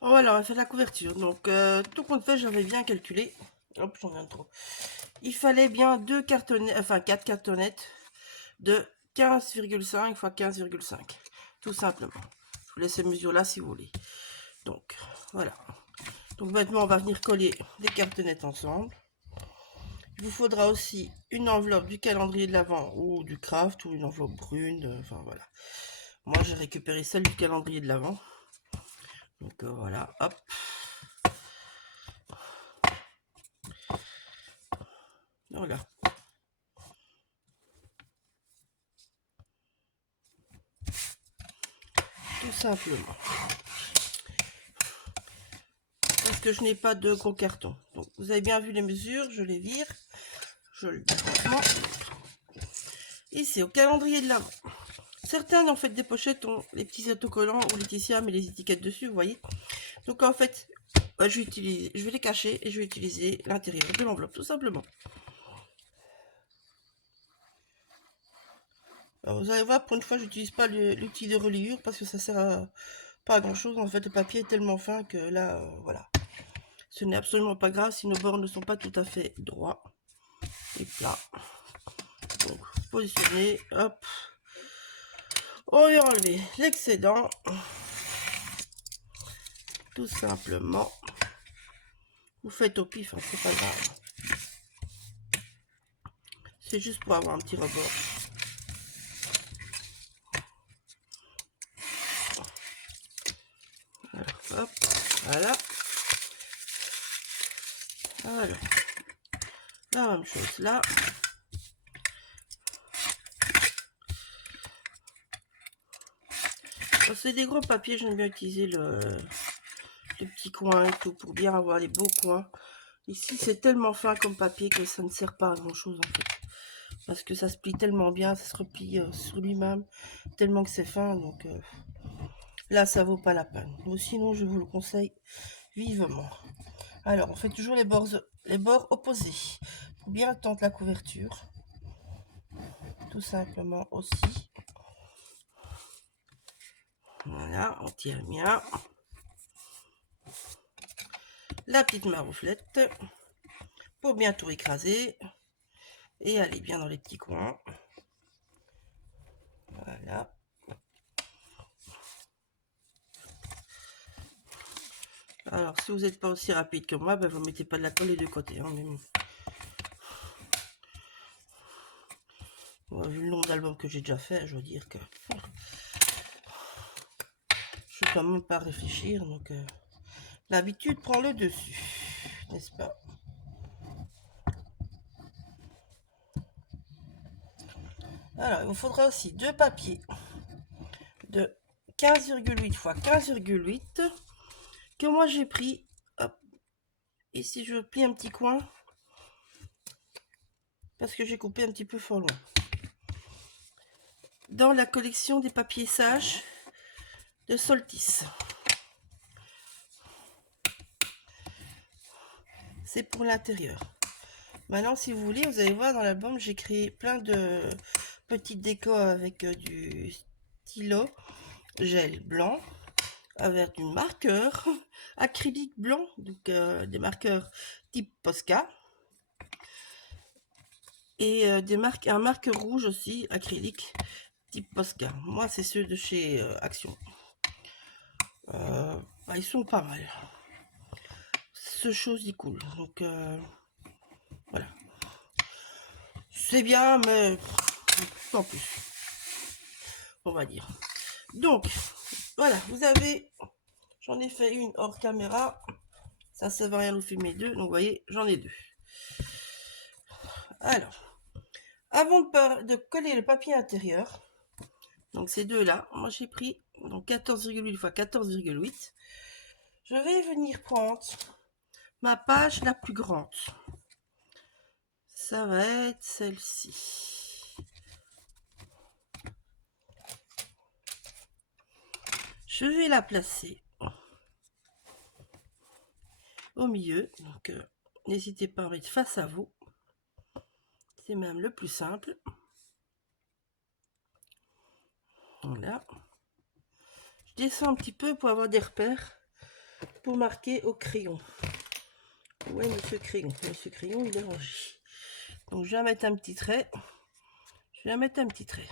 Voilà, on va faire la couverture. Donc, tout compte fait, j'avais bien calculé. Hop, j'en viens de trop. Il fallait bien 2 cartonnettes, enfin 4 cartonnettes de 15,5 x 15,5. Tout simplement. Je vous laisse ces mesures-là si vous voulez. Donc, voilà. Donc maintenant, on va venir coller les cartonnettes ensemble. Il vous faudra aussi une enveloppe du calendrier de l'Avent ou du craft ou une enveloppe brune. Enfin, voilà. Moi, j'ai récupéré celle du calendrier de l'Avent. Donc, voilà. Hop. Voilà. Tout simplement. Parce que je n'ai pas de gros carton. Donc, vous avez bien vu les mesures. Je les vire. Je le doucement. Ici, au calendrier de l'Avent. Certains, en fait, des pochettes ont les petits autocollants ou Laetitia met les étiquettes dessus, vous voyez. Donc, en fait, je vais les cacher et je vais utiliser l'intérieur de l'enveloppe, tout simplement. Alors, vous allez voir, pour une fois, j'utilise pas l'outil de reliure parce que ça sert pas à grand chose. En fait, le papier est tellement fin que là, voilà. Ce n'est absolument pas grave si nos bords ne sont pas tout à fait droits et plats. Donc, positionnez, hop. On va enlever l'excédent. Tout simplement. Vous faites au pif, hein, c'est pas grave. C'est juste pour avoir un petit rebord. Alors, hop, voilà. Voilà. La même chose là. C'est des gros papiers, j'aime bien utiliser les petits coins et tout pour bien avoir les beaux coins. Ici, c'est tellement fin comme papier que ça ne sert pas à grand chose en fait. Parce que ça se plie tellement bien, ça se replie sur lui-même, tellement que c'est fin. Donc là, ça vaut pas la peine. Ou sinon, je vous le conseille vivement. Alors, on fait toujours les bords opposés pour bien tendre la couverture. Tout simplement aussi. Voilà, on tire bien. La petite marouflette pour bien tout écraser et aller bien dans les petits coins. Voilà. Alors, si vous n'êtes pas aussi rapide que moi, ben, vous ne mettez pas de la colle des deux côtés. Hein, mais bon. Vu le nombre d'albums que j'ai déjà fait, je veux dire que je ne vais quand même pas réfléchir. Donc, l'habitude prend le dessus, n'est-ce pas? Alors, il vous faudra aussi deux papiers de 15,8 x 15,8 que moi j'ai pris. Hop. Ici, je plie un petit coin parce que j'ai coupé un petit peu fort loin. Dans la collection des papiers sages de Soltis. C'est pour l'intérieur. Maintenant, si vous voulez, vous allez voir dans l'album, j'ai créé plein de petites décos avec du stylo gel blanc, avec du marqueur acrylique blanc, donc des marqueurs type Posca, et un marqueur rouge aussi acrylique type Posca. Moi, c'est ceux de chez Action. Bah, ils sont pas mal. Ce chose y cool. Donc voilà. C'est bien, mais sans plus, on va dire. Donc, voilà, vous avez, j'en ai fait une hors caméra. Ça sert à rien de filmer deux, donc vous voyez, j'en ai deux. Alors, avant de coller le papier intérieur, donc ces deux-là, moi j'ai pris donc 14,8 x 14,8. Je vais venir prendre ma page la plus grande. Ça va être celle-ci. Je vais la placer au milieu. Donc, n'hésitez pas à mettre face à vous. C'est même le plus simple. Voilà. Je descends un petit peu pour avoir des repères. pour marquer au crayon. Ouais, monsieur Crayon. Monsieur Crayon, il est rangé. Donc, je vais mettre un petit trait. Je vais mettre un petit trait.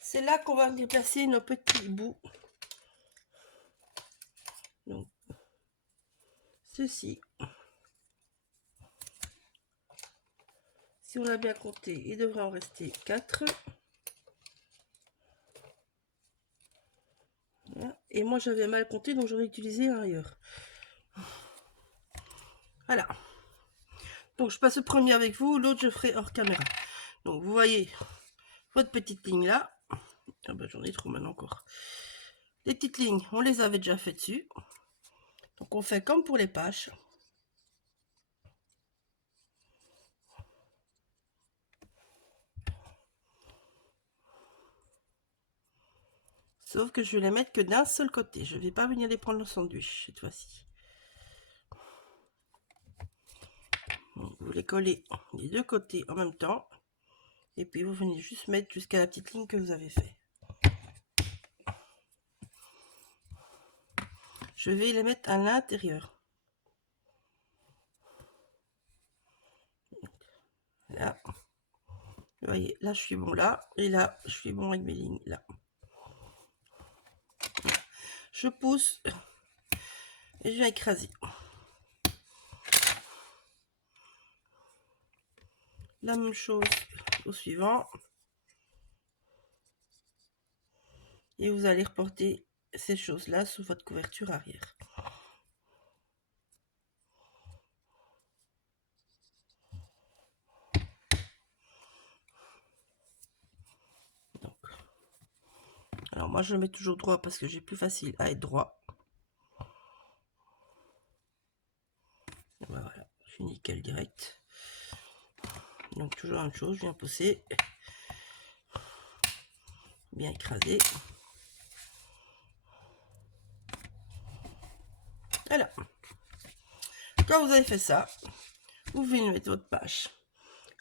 C'est là qu'on va venir placer nos petits bouts. Donc, ceci. Si on a bien compté, il devrait en rester 4. Voilà. Et moi, j'avais mal compté, donc j'en ai utilisé un ailleurs. Voilà. Donc, je passe le premier avec vous, l'autre, je ferai hors caméra. Donc, vous voyez votre petite ligne là. Ah ben, j'en ai trop maintenant encore. Les petites lignes, on les avait déjà fait dessus. Donc, on fait comme pour les pages. Sauf que je vais les mettre que d'un seul côté. Je ne vais pas venir les prendre le sandwich cette fois-ci. Vous les collez des deux côtés en même temps. Et puis vous venez juste mettre jusqu'à la petite ligne que vous avez fait. Je vais les mettre à l'intérieur. Là. Vous voyez, là je suis bon là. Et là, je suis bon avec mes lignes là. Je pousse. Et je viens écraser. La même chose au suivant. Et vous allez reporter ces choses-là sous votre couverture arrière. Donc. Alors moi je le mets toujours droit parce que j'ai plus facile à être droit. Et ben voilà, je suis nickel direct. Donc toujours la même chose, je viens pousser. Bien écrasé. Voilà. Quand vous avez fait ça, vous venez mettre votre page.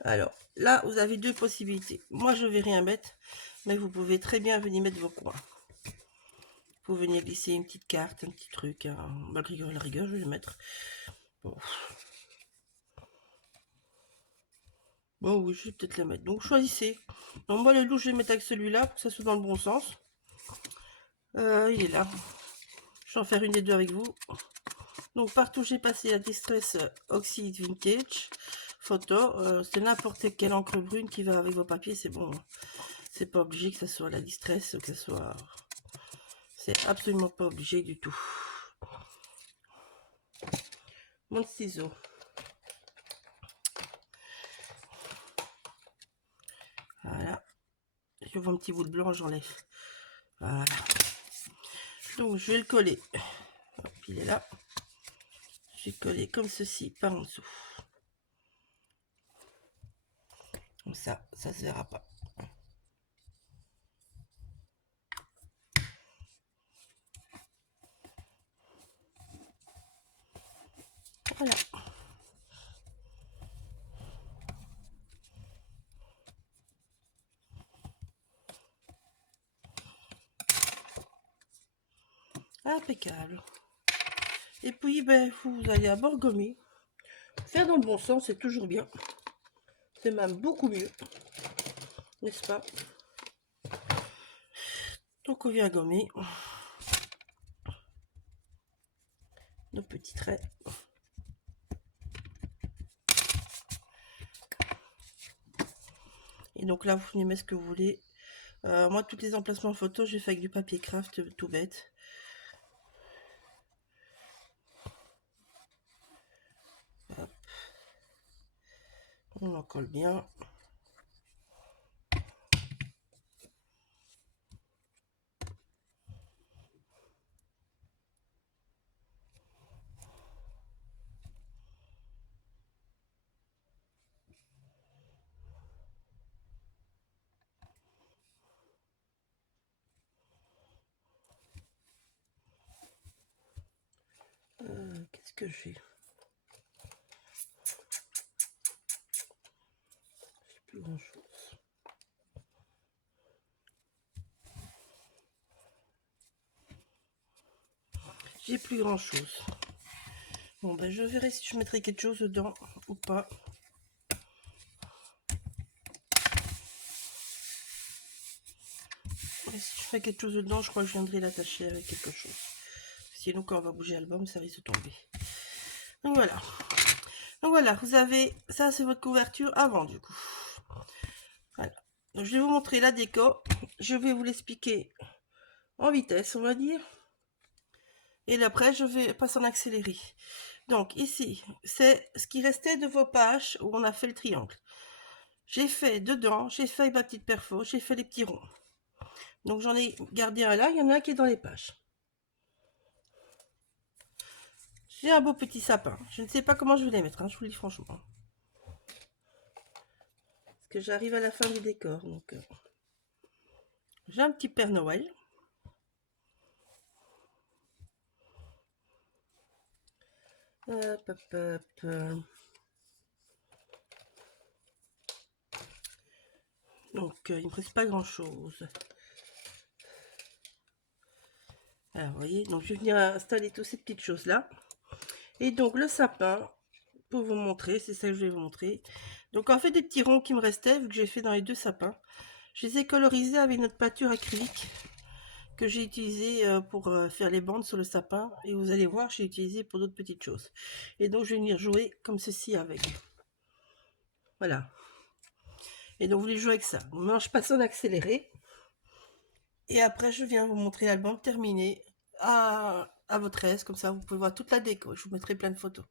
Alors là, vous avez deux possibilités. Moi, je vais rien mettre, mais vous pouvez très bien venir mettre vos coins. Vous venez glisser une petite carte, un petit truc. Hein. La rigueur, je vais le mettre. Bon. Bon, oui, je vais peut-être le mettre. Donc, choisissez. Donc, moi, le loup, je vais mettre avec celui-là pour que ça soit dans le bon sens. Il est là. Je vais en faire une des deux avec vous. Donc, partout, j'ai passé la Distress Oxide Vintage photo. C'est n'importe quelle encre brune qui va avec vos papiers, c'est bon. C'est pas obligé que ça soit la Distress ou que ça soit... C'est absolument pas obligé du tout. Mon ciseau. Voilà. Je vois un petit bout de blanc, j'enlève. Voilà. Donc, je vais le coller. Hop, il est là. Je vais coller comme ceci par en dessous. Comme ça se verra pas. Voilà. Impeccable. Et puis, ben, vous allez à bord gommer. Faire dans le bon sens, c'est toujours bien. C'est même beaucoup mieux. N'est-ce pas? Donc, on vient gommer nos petits traits. Et donc là, vous venez mettre ce que vous voulez. Moi, tous les emplacements photos, j'ai fait avec du papier craft, tout bête. Hop. On en colle bien. Qu'est-ce que j'ai? Plus grand chose. j'ai plus grand chose. Bon ben je verrai si je mettrai quelque chose dedans ou pas. Et si je fais quelque chose dedans, je crois que je viendrai l'attacher avec quelque chose. Sinon quand on va bouger l'album, ça risque de tomber. Donc voilà. Donc voilà, vous avez, ça c'est votre couverture avant du coup. Voilà. Donc je vais vous montrer la déco. Je vais vous l'expliquer en vitesse, on va dire. Et après, je vais passer en accéléré. Donc ici, c'est ce qui restait de vos pages où on a fait le triangle. J'ai fait dedans, j'ai fait ma petite perfo, j'ai fait les petits ronds. Donc j'en ai gardé un là, il y en a un qui est dans les pages. J'ai un beau petit sapin. Je ne sais pas comment je vais les mettre, hein, je vous le dis franchement. Parce que j'arrive à la fin du décor. Donc j'ai un petit Père Noël. Hop, hop, hop. Donc il ne me reste pas grand chose. Alors vous voyez, donc je vais venir installer toutes ces petites choses là. Et donc le sapin, pour vous montrer, c'est ça que je vais vous montrer. Donc en fait des petits ronds qui me restaient, vu que j'ai fait dans les deux sapins, je les ai colorisés avec notre peinture acrylique que j'ai utilisé pour faire les bandes sur le sapin. Et vous allez voir, j'ai utilisé pour d'autres petites choses. Et donc je vais venir jouer comme ceci avec. Voilà. Et donc vous voulez jouer avec ça. Maintenant je passe en accéléré. Et après je viens vous montrer l'album terminé à votre aise. Comme ça vous pouvez voir toute la déco. Je vous mettrai plein de photos.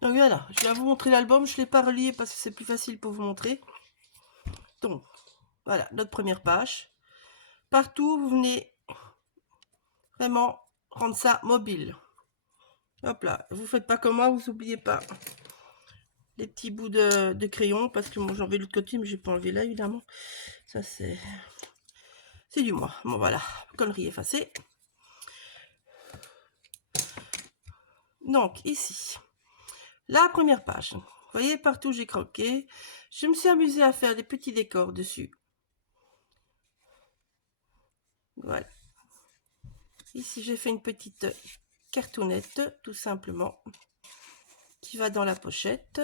Donc voilà, je viens vous montrer l'album. Je ne l'ai pas relié parce que c'est plus facile pour vous montrer. Donc, voilà, notre première page. Partout, vous venez vraiment rendre ça mobile. Hop là, vous faites pas comme moi, vous n'oubliez pas les petits bouts de crayon, parce que moi j'en vais de l'autre côté, mais j'ai pas enlevé là évidemment. Ça c'est du moi. Bon voilà, connerie effacée. Donc ici, la première page. Vous voyez, partout j'ai croqué. Je me suis amusée à faire des petits décors dessus. Voilà. Ici j'ai fait une petite cartonnette, tout simplement, qui va dans la pochette.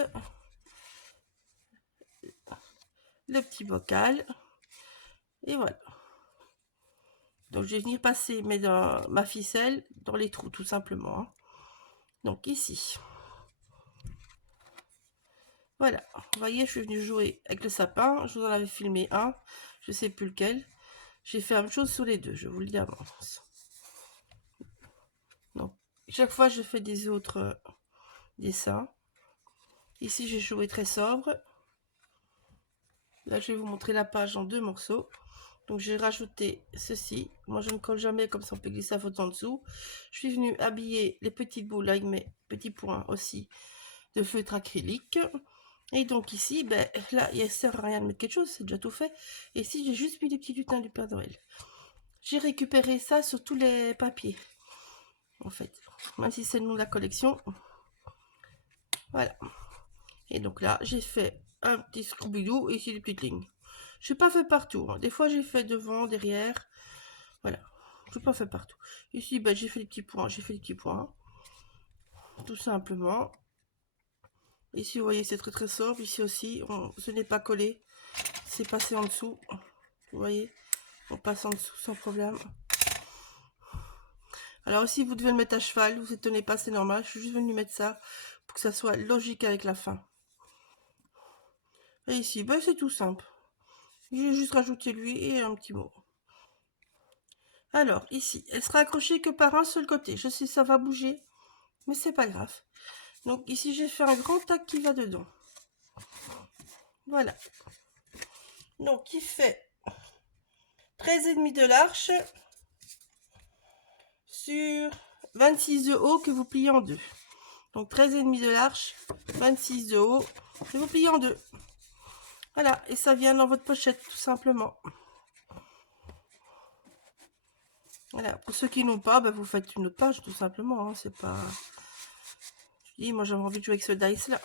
Le petit bocal. Et voilà. Donc je vais venir passer ma ficelle dans les trous, tout simplement. Hein. Donc ici. Voilà, vous voyez, je suis venue jouer avec le sapin. Je vous en avais filmé un, je sais plus lequel. J'ai fait la même chose sur les deux, je vous le dis d'avance. Donc, chaque fois, je fais des autres dessins. Ici, j'ai joué très sobre. Là, je vais vous montrer la page en 2 morceaux. Donc, j'ai rajouté ceci. Moi, je ne colle jamais, comme ça, on peut glisser la photo en dessous. Je suis venue habiller les petites boules avec mes petits points aussi de feutre acrylique. Et donc ici, ben, là, il ne sert à rien de mettre quelque chose, c'est déjà tout fait. Et ici, j'ai juste mis des petits lutins du Père Noël. J'ai récupéré ça sur tous les papiers, en fait. Même si c'est le nom de la collection. Voilà. Et donc là, j'ai fait un petit Scooby-Doo et ici des petites lignes. Je n'ai pas fait partout. Hein. Des fois, j'ai fait devant, derrière. Voilà. Je n'ai pas fait partout. Ici, ben, j'ai fait des petits points. J'ai fait des petits points. Tout simplement. Ici, vous voyez, c'est très très sobre. Ici aussi, ce n'est pas collé. C'est passé en dessous. Vous voyez, on passe en dessous sans problème. Alors aussi, vous devez le mettre à cheval. Vous étonnez pas, c'est normal. Je suis juste venue mettre ça pour que ça soit logique avec la fin. Et ici, ben, c'est tout simple. J'ai juste rajouté lui et un petit mot. Alors, ici, elle sera accrochée que par un seul côté. Je sais, ça va bouger, mais c'est pas grave. Donc ici, j'ai fait un grand tac qui va dedans. Voilà. Donc, il fait 13,5 de large sur 26 de haut que vous pliez en deux. Donc 13,5 de large, 26 de haut, et vous pliez en deux. Voilà, et ça vient dans votre pochette, tout simplement. Voilà, pour ceux qui n'ont pas, bah, vous faites une autre page, tout simplement. Hein, c'est pas... Je dis, moi j'avais envie de jouer avec ce dice-là.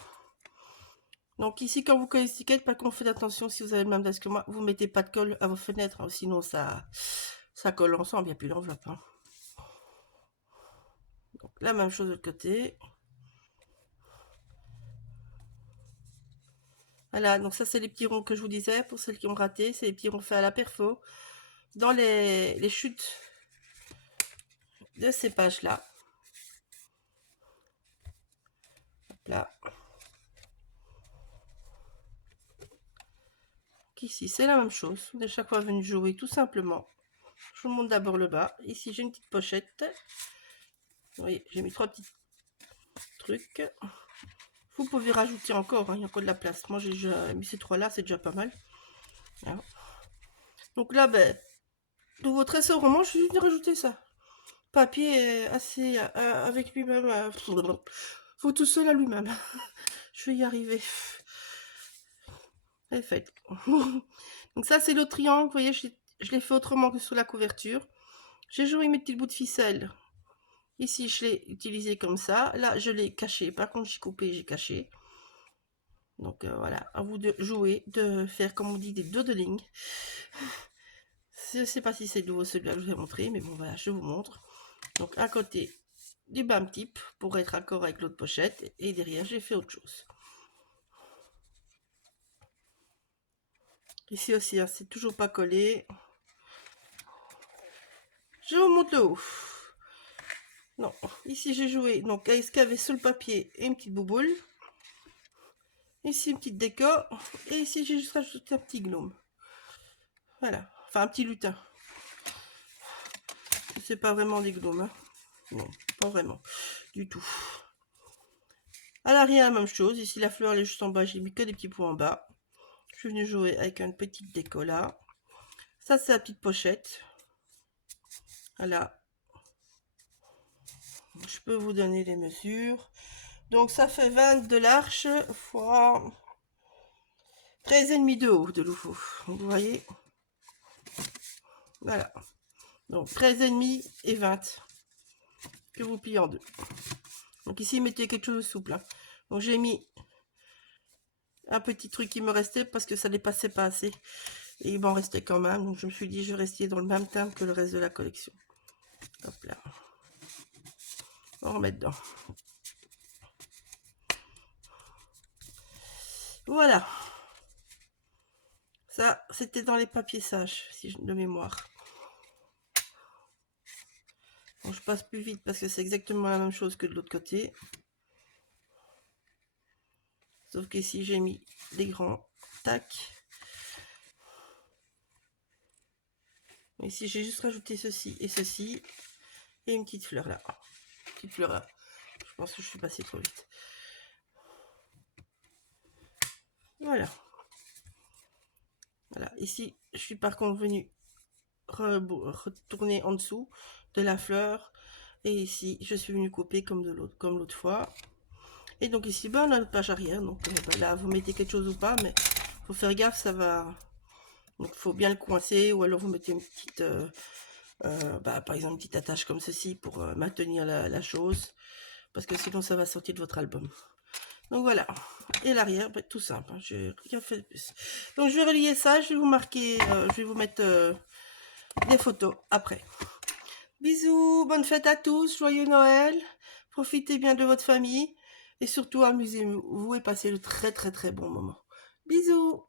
Donc ici, quand vous collez les étiquettes, par contre, faites attention, si vous avez le même dice que moi, vous mettez pas de colle à vos fenêtres, hein, sinon ça colle ensemble, il n'y a plus d'enveloppe. Hein. Donc la même chose de l'autre côté. Voilà, donc ça c'est les petits ronds que je vous disais, pour celles qui ont raté, c'est les petits ronds faits à la perfo, dans les chutes de ces pages-là. Là. Ici, c'est la même chose. On est chaque fois venu jouer tout simplement. Je vous montre d'abord le bas. Ici, j'ai une petite pochette. Vous voyez, j'ai mis 3 petits trucs. Vous pouvez rajouter encore, hein, il y a encore de la place. Moi, j'ai déjà mis ces 3 là, c'est déjà pas mal. Voilà. Donc là, ben, nouveau trésor roman, je suis venu rajouter ça. Papier assez avec lui-même. Faut tout seul à lui-même. Je vais y arriver. C'est fait. Donc ça, c'est le triangle. Vous voyez, je l'ai fait autrement que sur la couverture. J'ai joué mes petits bouts de ficelle. Ici, je l'ai utilisé comme ça. Là, je l'ai caché. Par contre, j'ai coupé, j'ai caché. Donc voilà, à vous de jouer, de faire, comme on dit, des doodling. Je ne sais pas si c'est nouveau celui-là que je vais montrer, mais bon, voilà, je vous montre. Donc, à côté du BAM type, pour être accord avec l'autre pochette. Et derrière, j'ai fait autre chose. Ici aussi, hein, c'est toujours pas collé. Je vous montre le haut. Non, ici j'ai joué donc avec ce qu'il y avait sur le papier et une petite bouboule. Ici une petite déco. Et ici j'ai juste rajouté un petit gnome. Voilà, enfin un petit lutin. C'est pas vraiment des gnomes. Hein. Non, pas vraiment. Du tout. À l'arrière, la même chose. Ici, la fleur, elle est juste en bas. J'ai mis que des petits points en bas. Je suis venue jouer avec une petite déco là. Ça, c'est la petite pochette. Voilà. Je peux vous donner les mesures. Donc, ça fait 20 de large fois 13,5 de haut de l'oufou. Vous voyez? Voilà. Donc, 13,5 et 20 que vous pliez en deux. Donc, ici, mettez quelque chose de souple. Hein. Donc, j'ai mis un petit truc qui me restait parce que ça ne passait pas assez. Et il m'en restait quand même. Donc, je me suis dit, je vais rester dans le même thème que le reste de la collection. Hop là. On remet dedans. Voilà. Ça, c'était dans les papiers sages, si je de mémoire. Bon, je passe plus vite parce que c'est exactement la même chose que de l'autre côté. Sauf qu'ici, j'ai mis des grands. Tac. Ici, j'ai juste rajouté ceci et ceci. Et une petite fleur là. Une petite fleur là. Je pense que je suis passée trop vite. Voilà. Voilà. Ici, je suis par contre venue retourner en dessous de la fleur. Et ici, je suis venue couper comme l'autre fois. Et donc ici, ben, on a la page arrière. Donc ben, là, vous mettez quelque chose ou pas, mais faut faire gaffe, ça va. Donc il faut bien le coincer, ou alors vous mettez une petite, par exemple, une petite attache comme ceci pour maintenir la chose, parce que sinon ça va sortir de votre album. Donc voilà. Et l'arrière, ben, tout simple. Hein, j'ai rien fait de plus. Donc je vais relier ça, je vais vous marquer, je vais vous mettre des photos après. Bisous, bonne fête à tous, joyeux Noël, profitez bien de votre famille et surtout amusez-vous et passez le très très très bon moment. Bisous.